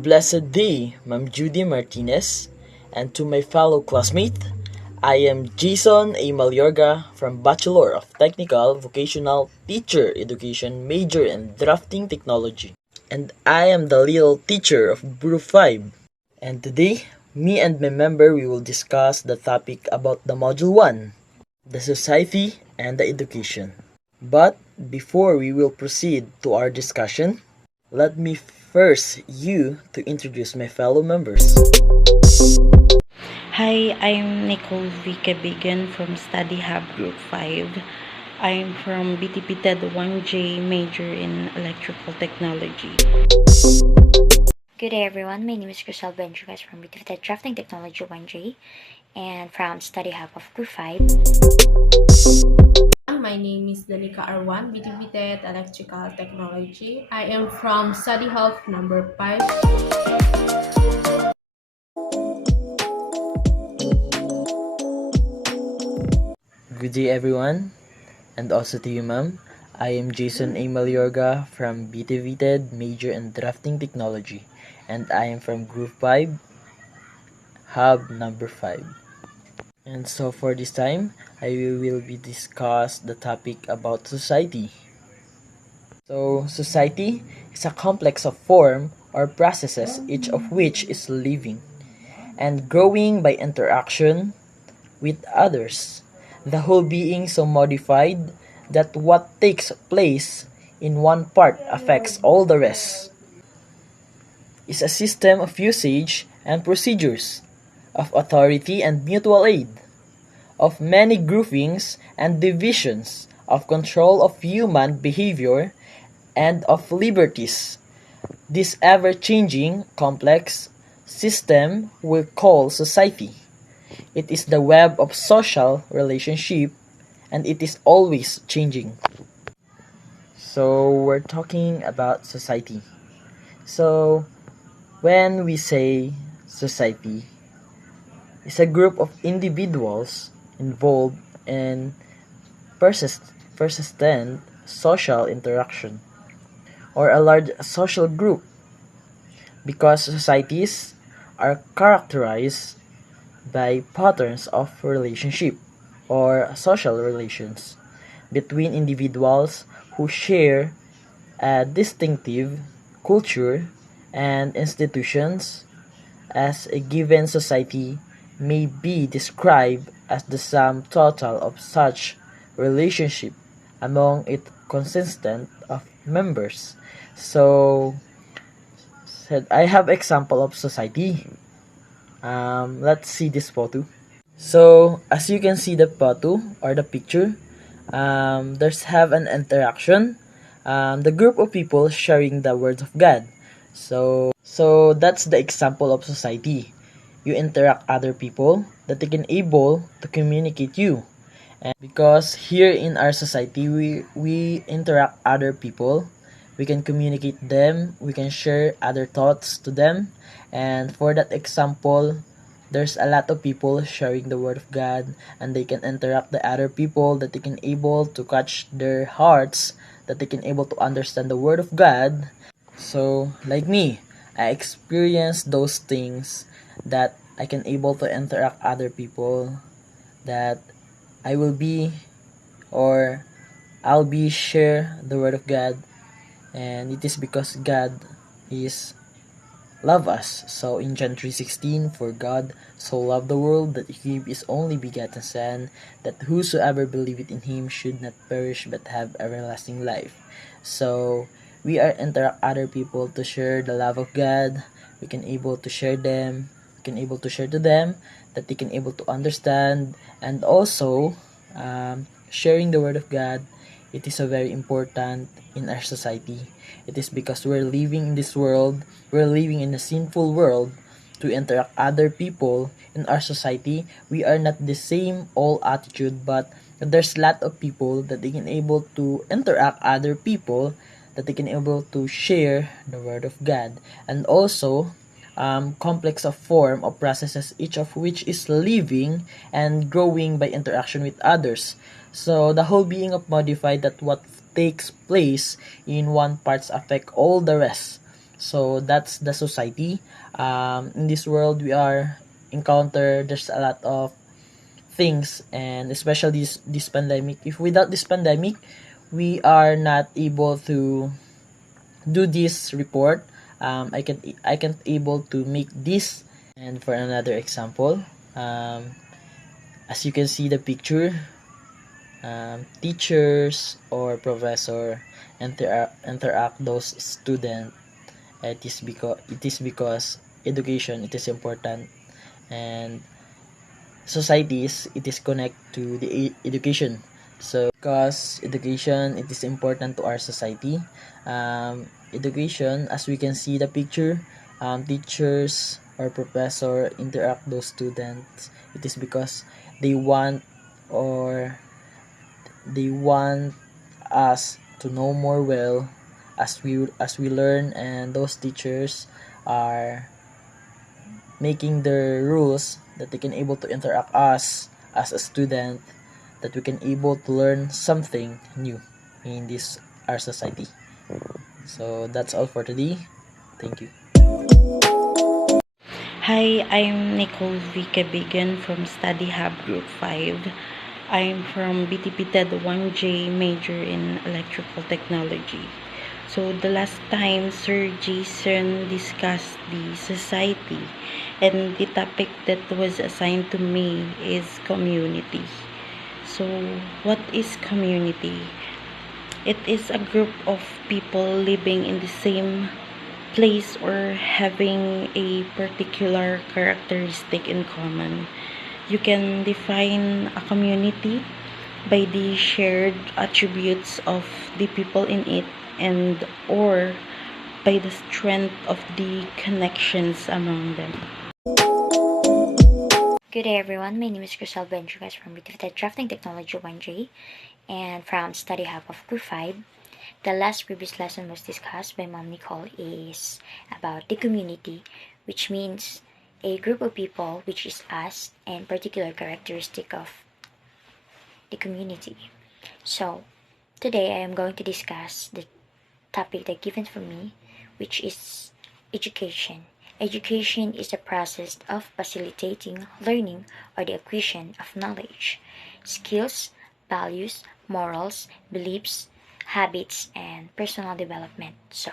blessed day, Ma'am Judy Martinez, and to my fellow classmate, I am Jason A. Malyorga from Bachelor of Technical Vocational Teacher Education major in Drafting Technology. And I am the little teacher of Group 5. And today, me and my member we will discuss the topic about the Module 1, the society and the education. But before we will proceed to our discussion, let me first you to introduce my fellow members. Hi, I'm Nicole V. Cabigan from Study Hub Group 5. I'm from BTVTED 1J major in Electrical Technology. Good day everyone, my name is Crystal Benjugas from BTVTED Drafting Technology 1J and from Study Hub of Group 5. My name is Danica R1, BTVTED Electrical Technology. I am from Study Hub number 5. Good day everyone, and also to you ma'am. I am Jason A. Malyorga from BTVTED major in Drafting Technology, and I am from Group 5, Hub number 5. And so for this time, I will be discuss the topic about society. So society is a complex of form or processes each of which is living and growing by interaction with others. The whole being so modified that what takes place in one part affects all the rest. Is a system of usage and procedures, of authority and mutual aid, of many groupings and divisions, of control of human behavior, and of liberties. This ever-changing, complex system we call society. It is the web of social relationship, and it is always changing. So we're talking about society. So when we say society, it's a group of individuals involved in persistent social interaction or a large social group, because societies are characterized by patterns of relationship or social relations between individuals who share a distinctive culture and institutions. As a given society may be described as the sum total of such relationship among its consistent of members. So I have example of society. Let's see this photo. So as you can see the photo or the picture, there's have an interaction. The group of people sharing the words of God. So that's the example of society. You interact other people that they can able to communicate you. And because here in our society we interact other people, we can communicate them, we can share other thoughts to them. And for that example, there's a lot of people sharing the word of God, and they can interact the other people that they can able to catch their hearts, that they can able to understand the word of God. So like me, I experienced those things that I can able to interact other people, that I will be or I'll be share the word of God, and it is because God is love us. So in John 3:16, for God so loved the world that he gave his only begotten Son, that whosoever believeth in him should not perish but have everlasting life. So we are interact other people to share the love of God. We can able to share them. We can able to share to them that they can able to understand, and also sharing the word of God. It is a very important in our society. It is because we're living in this world, we're living in a sinful world, to interact other people in our society. We are not the same all attitude, but there's a lot of people that they can able to interact other people, that they can able to share the word of God. And also complex of form of processes, each of which is living and growing by interaction with others. So the whole being of modified that what takes place in one parts affect all the rest. So that's the society. In this world, we are encounter there's a lot of things, and especially this pandemic. If without this pandemic, we are not able to do this report. I can't able to make this. And for another example, um, as you can see the picture, teachers or professor interact those student. It is because education it is important, and societies it is connect to the education. So because education it is important to our society, education as we can see the picture, teachers or professor interact those students. It is because they want or they want us to know more well as we learn, and those teachers are making the rules that they can able to interact us as a student, that we can able to learn something new in this our society. So that's all for today. Thank you. Hi, I'm Nicole Vicabigan from Study Hub Group 5. I'm from BTVTED 1J major in electrical technology. So the last time Sir Jason discussed the society, and the topic that was assigned to me is community. So what is community? It is a group of people living in the same place or having a particular characteristic in common. You can define a community by the shared attributes of the people in it, and or by the strength of the connections among them. Good day, everyone. My name is Crystal Benjugas from BTVTED Drafting Technology 1J and from Study Hub of Group 5. The last previous lesson was discussed by Mom Nicole is about the community, which means a group of people, which is us, and particular characteristic of the community. So, today I am going to discuss the topic that given for me, which is education. Education is the process of facilitating learning or the acquisition of knowledge, skills, values, morals, beliefs, habits, and personal development. So,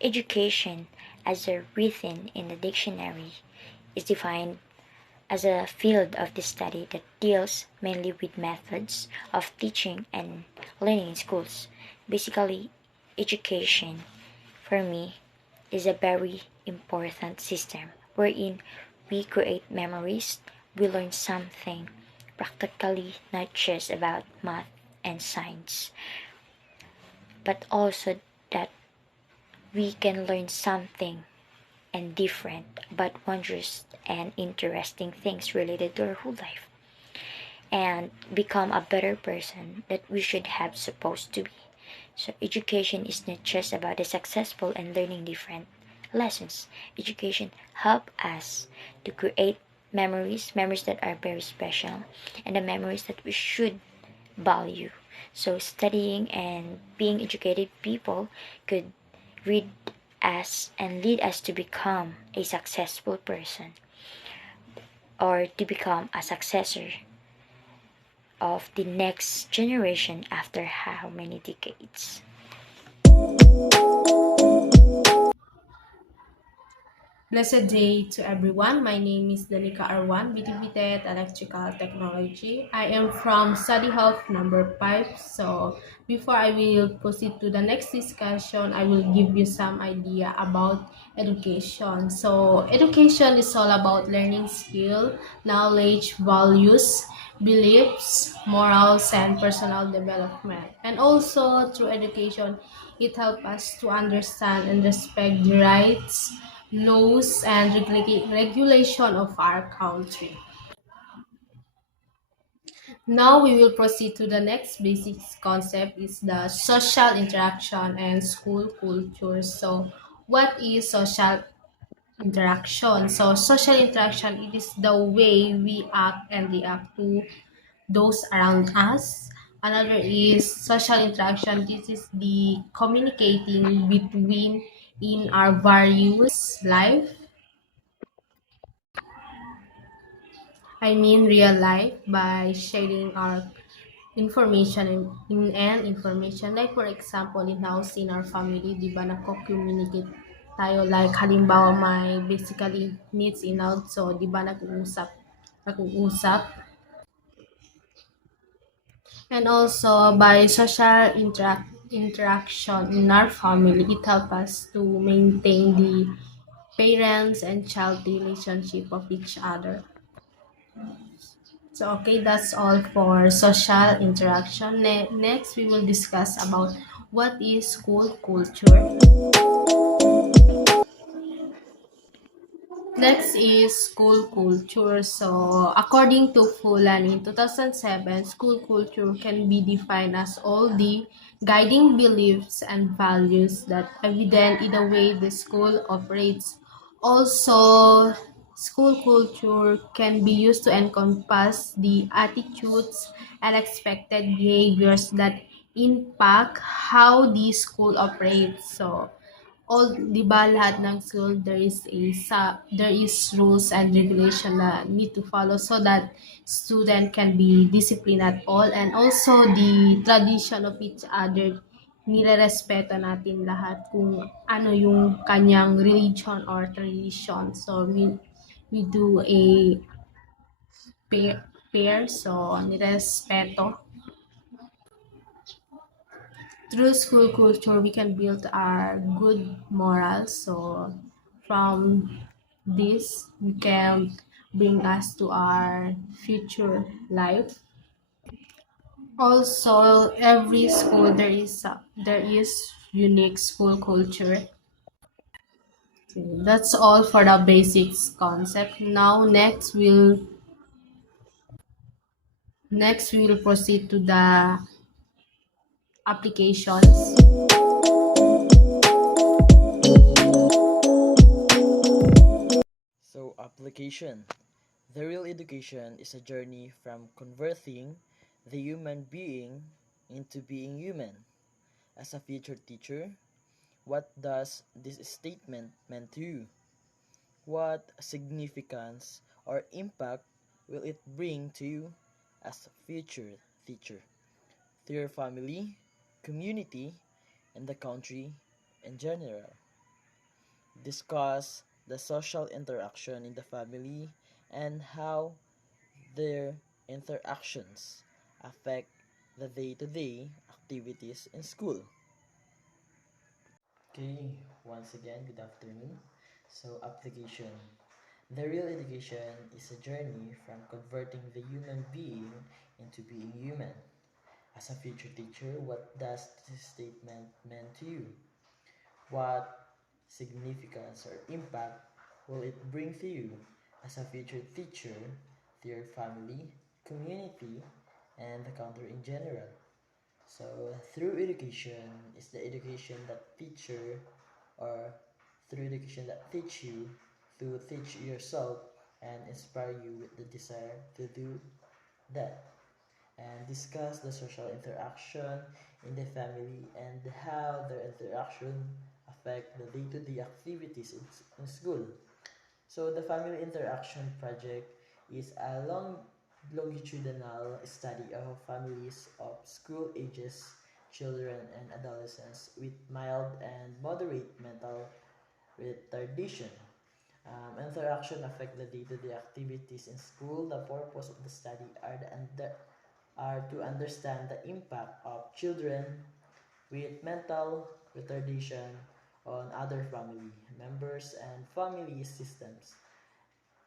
education, as a written in the dictionary, is defined as a field of the study that deals mainly with methods of teaching and learning in schools. Basically, education for me is a very important system wherein we create memories, we learn something practically, not just about math and science, but also that we can learn something and different but wondrous and interesting things related to our whole life, and become a better person that we should have supposed to be. So education is not just about the successful and learning different lessons. Education help us to create memories that are very special, and the memories that we should value. So studying and being educated people could read us and lead us to become a successful person, or to become a successor of the next generation after how many decades. Blessed day to everyone. My name is Danica Arwan, BTVTED Electrical Technology. I am from Study Health number 5. So before I will proceed to the next discussion, I will give you some idea about education. So education is all about learning skill, knowledge, values, beliefs, morals, and personal development. And also through education, it helps us to understand and respect the rights, laws, and regulation of our country. Now we will proceed to the next basic concept is the social interaction and school culture. So what is social interaction? So social interaction, it is the way we act and react to those around us. Another is social interaction. This is the communicating between in our various life, I mean real life, by sharing our information and information. Like for example, in-house, in our family, di ba, nagko-communicate tayo. Like halimbawa, may basically needs in-out. So, di ba, nag-uusap. And also, by social interaction in our family, it helps us to maintain the parents and child relationship of each other. So, okay, that's all for social interaction. Next, we will discuss about what is school culture. Next is school culture. So, according to Fulan in 2007, school culture can be defined as all the guiding beliefs and values that evident in the way the school operates. Also, school culture can be used to encompass the attitudes and expected behaviors that impact how the school operates. So, all 'di ba lahat ng school there is rules and regulation na need to follow so that student can be disciplined at all, and also the tradition of each other, nirerespeto natin lahat kung ano yung kanyang religion or tradition. So we do a pair, so nirespeto. Through school culture, we can build our good morals. So, from this, we can bring us to our future life. Also, every school there is unique school culture. Okay, that's all for the basics concept. Now, next we will proceed to the applications. So, application. The real education is a journey from converting the human being into being human. As a future teacher, what does this statement mean to you? What significance or impact will it bring to you as a future teacher, to your family, community, and the country in general? Discuss the social interaction in the family and how their interactions affect the day-to-day activities in school. Okay, once again, good afternoon. So, application. The real education is a journey from converting the human being into being human. As a future teacher, what does this statement mean to you? What significance or impact will it bring to you as a future teacher, to your family, community, and the country in general? So, through education is the education that teacher, or through education that teach you to teach yourself and inspire you with the desire to do that, and discuss the social interaction in the family and how their interaction affect the day-to-day activities in school. So the family interaction project is a longitudinal study of families of school ages children and adolescents with mild and moderate mental retardation. Interaction affect the day-to-day activities in school. The purpose of the study are to understand the impact of children with mental retardation on other family members and family systems,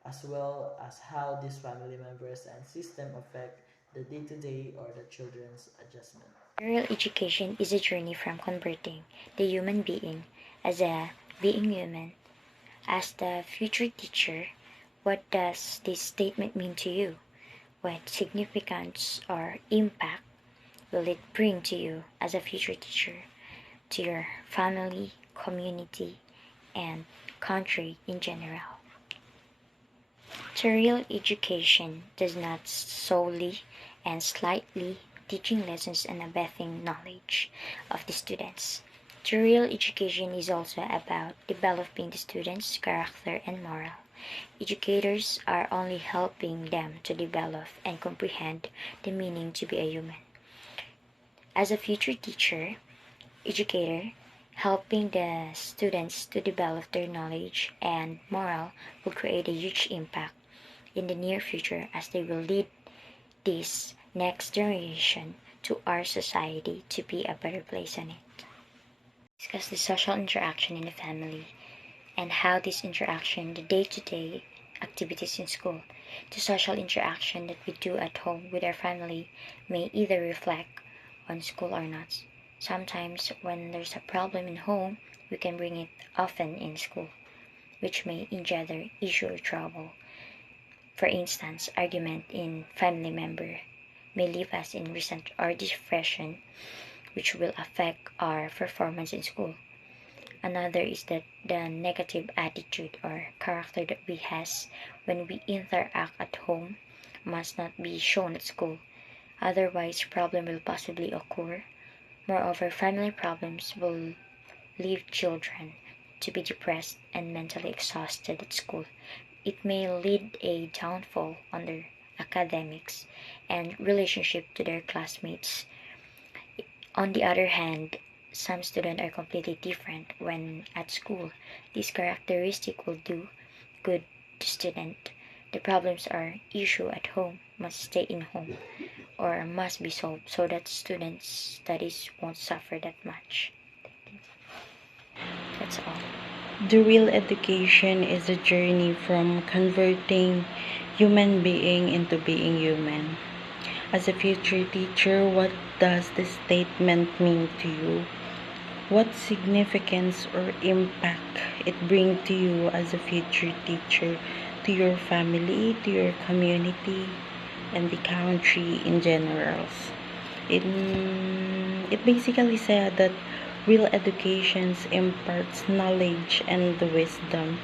as well as how these family members and system affect the day-to-day or the children's adjustment. Real education is a journey from converting the human being as a being human. As the future teacher, what does this statement mean to you? What significance or impact will it bring to you as a future teacher, to your family, community, and country in general? So real education does not solely and slightly teaching lessons and abetting knowledge of the students. The real education is also about developing the students' character and moral. Educators are only helping them to develop and comprehend the meaning to be a human. As a future teacher, educator, helping the students to develop their knowledge and moral will create a huge impact in the near future as they will lead this next generation to our society to be a better place on it. Discuss the social interaction in the family and how this interaction, the day-to-day activities in school, the social interaction that we do at home with our family may either reflect on school or not. Sometimes when there's a problem in home, we can bring it often in school, which may engender issue or trouble. For instance, argument in family member may leave us in resent or depression, which will affect our performance in school. Another is that the negative attitude or character that we has when we interact at home must not be shown at school. Otherwise, problem will possibly occur. Moreover, family problems will leave children to be depressed and mentally exhausted at school. It may lead a downfall on their academics and relationship to their classmates. On the other hand, some students are completely different when at school. This characteristic will do good to student. The problems or issue at home must stay in home or must be solved so that students' studies won't suffer that much. That's all. The real education is a journey from converting human being into being human. As a future teacher, what does this statement mean to you? What significance or impact it brings to you as a future teacher, to your family, to your community, and the country in general? It basically said that real education imparts knowledge and wisdom.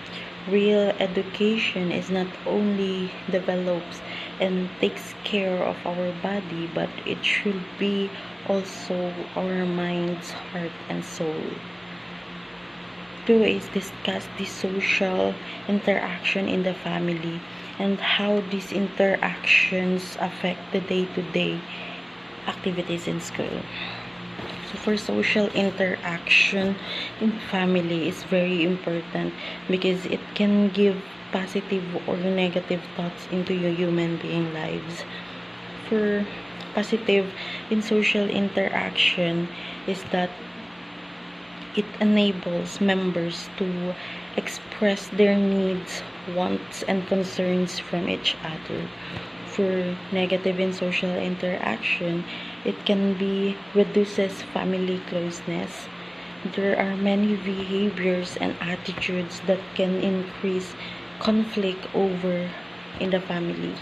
Real education is not only develops and takes care of our body, but it should be also our minds, heart, and soul. Two is discuss the social interaction in the family and how these interactions affect the day-to-day activities in school. So for social interaction in family is very important because it can give positive or negative thoughts into your human being lives. For positive in social interaction is that it enables members to express their needs, wants, and concerns from each other. For negative in social interaction, it can be reduces family closeness. There are many behaviors and attitudes that can increase conflict over in the family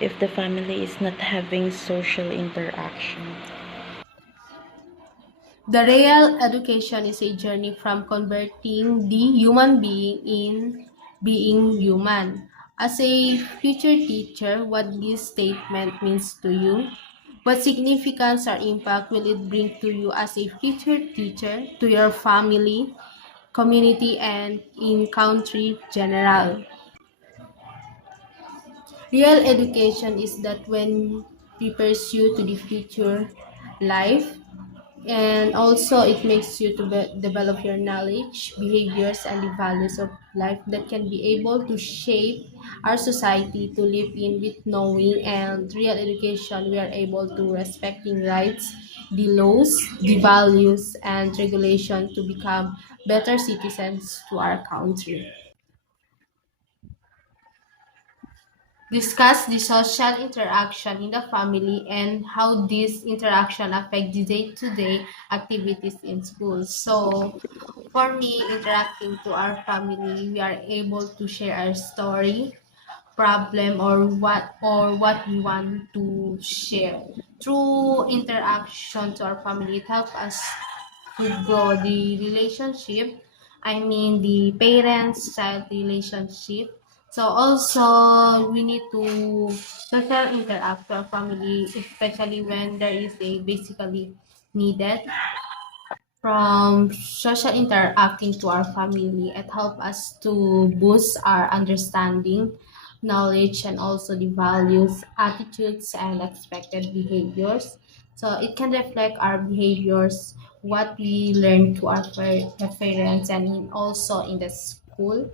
if the family is not having social interaction. The real education is a journey from converting the human being in being human. As a future teacher, what this statement means to you? What significance or impact will it bring to you as a future teacher, to your family, community, and in country general? Real education is that when prepares you to the future life, and also it makes you to develop your knowledge, behaviors, and the values of life that can be able to shape our society to live in with knowing. And real education, we are able to respecting rights, the laws, the values, and regulation to become better citizens to our country. Discuss the social interaction in the family and how this interaction affect the day-to-day activities in school. So, for me, interacting to our family, we are able to share our story, problem, or what we want to share. Through interaction to our family, it helps us to grow the relationship. I mean the parents-child relationship. So also we need to social interact with our family, especially when there is a basically needed From social interacting to our family, it helps us to boost our understanding, knowledge, and also the values, attitudes, and expected behaviors. So it can reflect our behaviors, what we learn to our parents, and also in the school.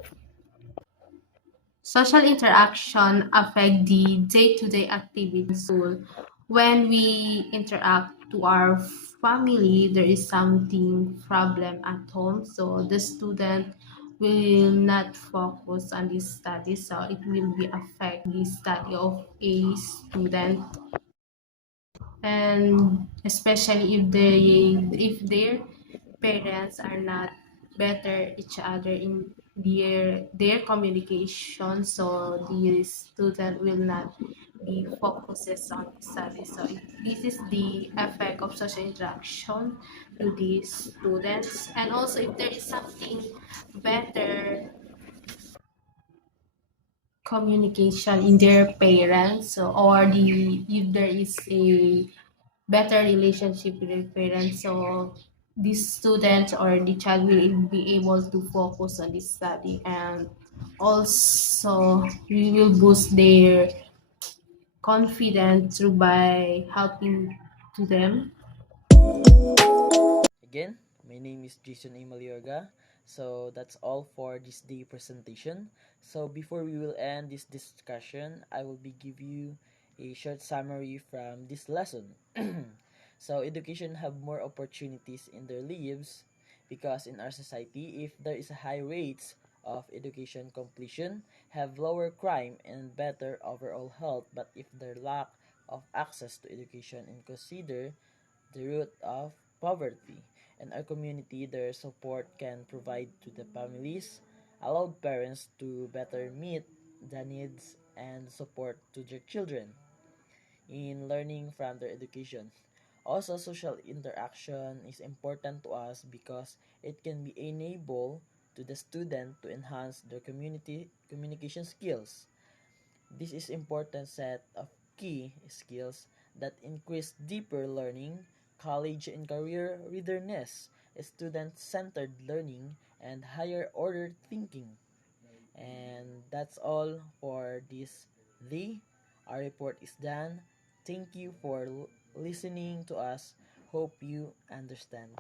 Social interaction affect the day-to-day activity school. When we interact to our family, there is something problem at home, so the student will not focus on this study, so it will be affect the study of a student, and especially if their parents are not better each other in their communication, so the student will not be focuses on the study. So this is the effect of social interaction to the students. And also if there is something better communication in their parents, so, or the if there is a better relationship with their parents, so this student or the child will be able to focus on this study, and also we will boost their confidence through by helping to them. Again, my name is Jason A. Maliorga. So that's all for this day presentation. So before we will end this discussion, I will be give you a short summary from this lesson. So education have more opportunities in their lives because in our society, if there is a high rates of education completion, have lower crime and better overall health. But if there lack of access to education and consider the root of poverty. In our community, their support can provide to the families, allow parents to better meet the needs and support to their children in learning from their education. Also, social interaction is important to us because it can be enable to the student to enhance their community communication skills. This is important set of key skills that increase deeper learning, college and career readiness, student-centered learning, and higher order thinking. And that's all for this day. Our report is done. Thank you for listening to us. Hope you understand.